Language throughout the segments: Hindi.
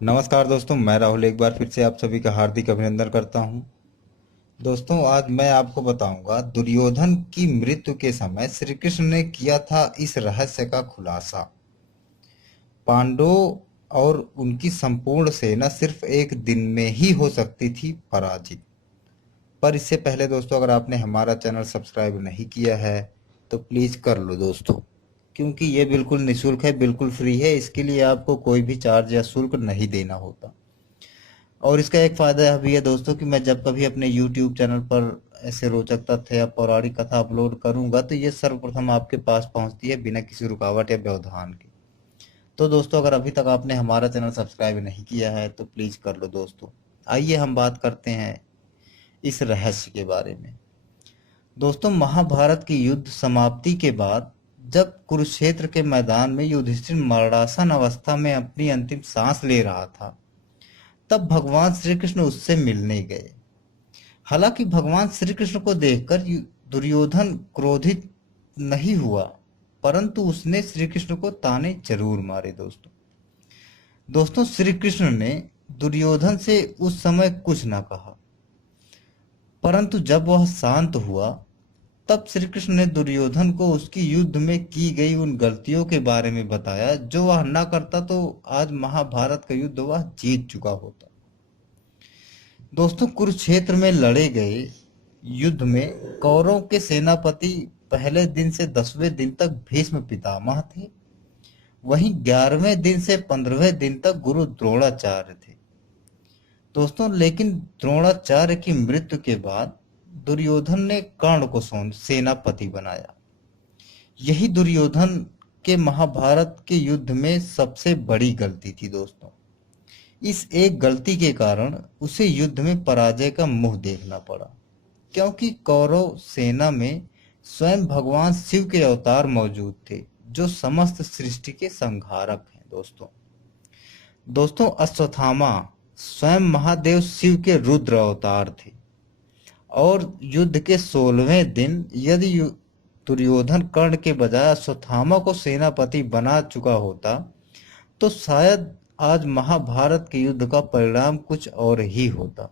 नमस्कार दोस्तों, मैं राहुल एक बार फिर से आप सभी का हार्दिक अभिनंदन करता हूं। दोस्तों, आज मैं आपको बताऊंगा दुर्योधन की मृत्यु के समय श्री कृष्ण ने किया था इस रहस्य का खुलासा। पांडवों और उनकी संपूर्ण सेना सिर्फ एक दिन में ही हो सकती थी पराजित। पर इससे पहले दोस्तों, अगर आपने हमारा चैनल सब्सक्राइब नहीं किया है तो प्लीज कर लो दोस्तों, क्योंकि ये बिल्कुल निःशुल्क है, बिल्कुल फ्री है। इसके लिए आपको कोई भी चार्ज या शुल्क नहीं देना होता। और इसका एक फायदा यह भी है दोस्तों कि मैं जब कभी अपने YouTube चैनल पर ऐसे रोचक तथ्य या पौराणिक कथा अपलोड करूंगा तो ये सर्वप्रथम आपके पास पहुंचती है बिना किसी रुकावट या व्यवधान के। तो दोस्तों, अगर अभी तक आपने हमारा चैनल सब्सक्राइब नहीं किया है तो प्लीज कर लो दोस्तों। आइए हम बात करते हैं इस रहस्य के बारे में। दोस्तों, महाभारत की युद्ध समाप्ति के बाद जब कुरुक्षेत्र के मैदान में युधिष्ठिर मरणासन अवस्था में अपनी अंतिम सांस ले रहा था, तब भगवान श्री कृष्ण उससे मिलने गए। हालांकि भगवान श्री कृष्ण को देखकर दुर्योधन क्रोधित नहीं हुआ, परंतु उसने श्री कृष्ण को ताने जरूर मारे। दोस्तों, श्री कृष्ण ने दुर्योधन से उस समय कुछ न कहा, परंतु जब वह शांत हुआ तब श्री कृष्ण ने दुर्योधन को उसकी युद्ध में की गई उन गलतियों के बारे में बताया। जो वह न करता तो आज महाभारत का युद्ध वह जीत चुका होता। दोस्तों, कुरुक्षेत्र में लड़े गए युद्ध में कौरवों के सेनापति पहले दिन से 10वें दिन तक भीष्म पितामह थे। वहीं 11वें दिन से 15वें दिन तक गुरु द्रोणाचार्य थे। दोस्तों, लेकिन द्रोणाचार्य की मृत्यु के बाद दुर्योधन ने कर्ण को सेनापति बनाया। यही दुर्योधन के महाभारत के युद्ध में सबसे बड़ी गलती थी दोस्तों। इस एक गलती के कारण उसे युद्ध में पराजय का मुंह देखना पड़ा, क्योंकि कौरव सेना में स्वयं भगवान शिव के अवतार मौजूद थे, जो समस्त सृष्टि के संहारक हैं। दोस्तों, अश्वत्थामा स्वयं महादेव शिव के रुद्र अवतार थे। और युद्ध के 16वें दिन यदि दुर्योधन कर्ण के बजाय अश्वत्थामा को सेनापति बना चुका होता तो शायद आज महाभारत के युद्ध का परिणाम कुछ और ही होता।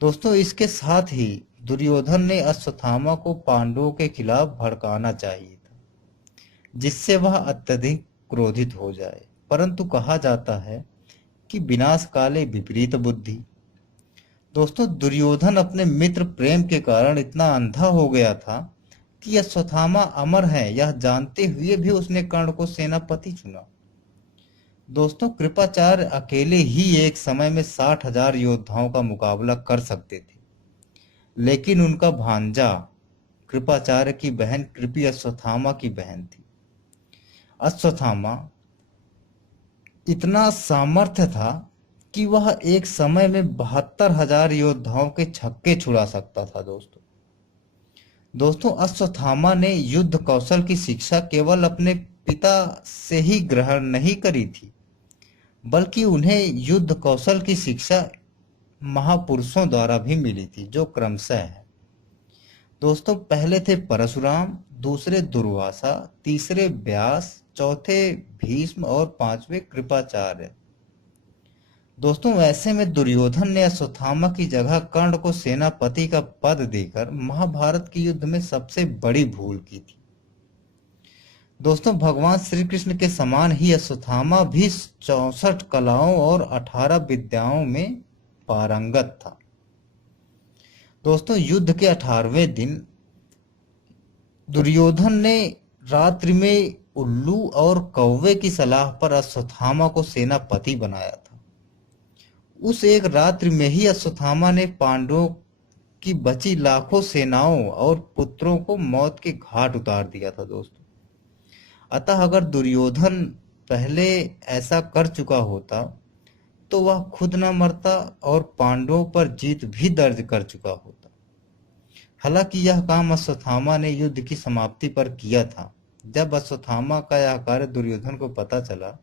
दोस्तों, इसके साथ ही दुर्योधन ने अश्वत्थामा को पांडवों के खिलाफ भड़काना चाहिए था, जिससे वह अत्यधिक क्रोधित हो जाए। परंतु कहा जाता है कि विनाश काले विपरीत बुद्धि। दोस्तों, दुर्योधन अपने मित्र प्रेम के कारण इतना अंधा हो गया था कि अश्वत्थामा अमर है यह जानते हुए भी उसने कर्ण को सेनापति चुना। दोस्तों, कृपाचार्य अकेले ही एक समय में 60,000 योद्धाओं का मुकाबला कर सकते थे, लेकिन उनका भांजा कृपाचार्य की बहन कृपी अश्वत्थामा की बहन थी। अश्वत्थामा इतना सामर्थ्य था कि वह एक समय में 72,000 योद्धाओं के छक्के छुड़ा सकता था। दोस्तों, अश्वत्थामा ने युद्ध कौशल की शिक्षा केवल अपने पिता से ही ग्रहण नहीं करी थी, बल्कि उन्हें युद्ध कौशल की शिक्षा महापुरुषों द्वारा भी मिली थी, जो क्रमशः है। दोस्तों, पहले थे परशुराम, दूसरे दुर्वासा, तीसरे व्यास, चौथे भीष्म और पांचवे कृपाचार्य। दोस्तों, ऐसे में दुर्योधन ने अश्वत्थामा की जगह कर्ण को सेनापति का पद देकर महाभारत के युद्ध में सबसे बड़ी भूल की थी। दोस्तों, भगवान श्री कृष्ण के समान ही अश्वत्थामा भी 64 कलाओं और 18 विद्याओं में पारंगत था। दोस्तों, युद्ध के 18वें दिन दुर्योधन ने रात्रि में उल्लू और कौवे की सलाह पर अश्वत्थामा को सेनापति बनाया था। उस एक रात्रि में ही अश्वत्थामा ने पांडवों की बची लाखों सेनाओं और पुत्रों को मौत के घाट उतार दिया था। दोस्तों, अतः अगर दुर्योधन पहले ऐसा कर चुका होता तो वह खुद न मरता और पांडवों पर जीत भी दर्ज कर चुका होता। हालांकि यह काम अश्वत्थामा ने युद्ध की समाप्ति पर किया था। जब अश्वत्थामा का यह कार्य दुर्योधन को पता चला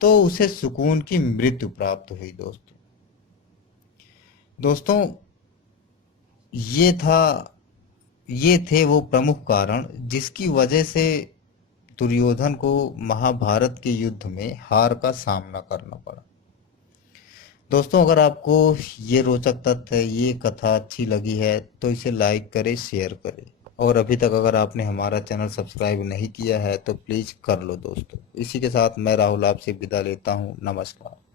तो उसे सुकून की मृत्यु प्राप्त हुई। दोस्तों, ये था ये थे वो प्रमुख कारण जिसकी वजह से दुर्योधन को महाभारत के युद्ध में हार का सामना करना पड़ा। दोस्तों, अगर आपको ये रोचक तथ्य, ये कथा अच्छी लगी है तो इसे लाइक करें, शेयर करें। और अभी तक अगर आपने हमारा चैनल सब्सक्राइब नहीं किया है तो प्लीज़ कर लो दोस्तों। इसी के साथ मैं राहुल आपसे विदा लेता हूँ। नमस्कार।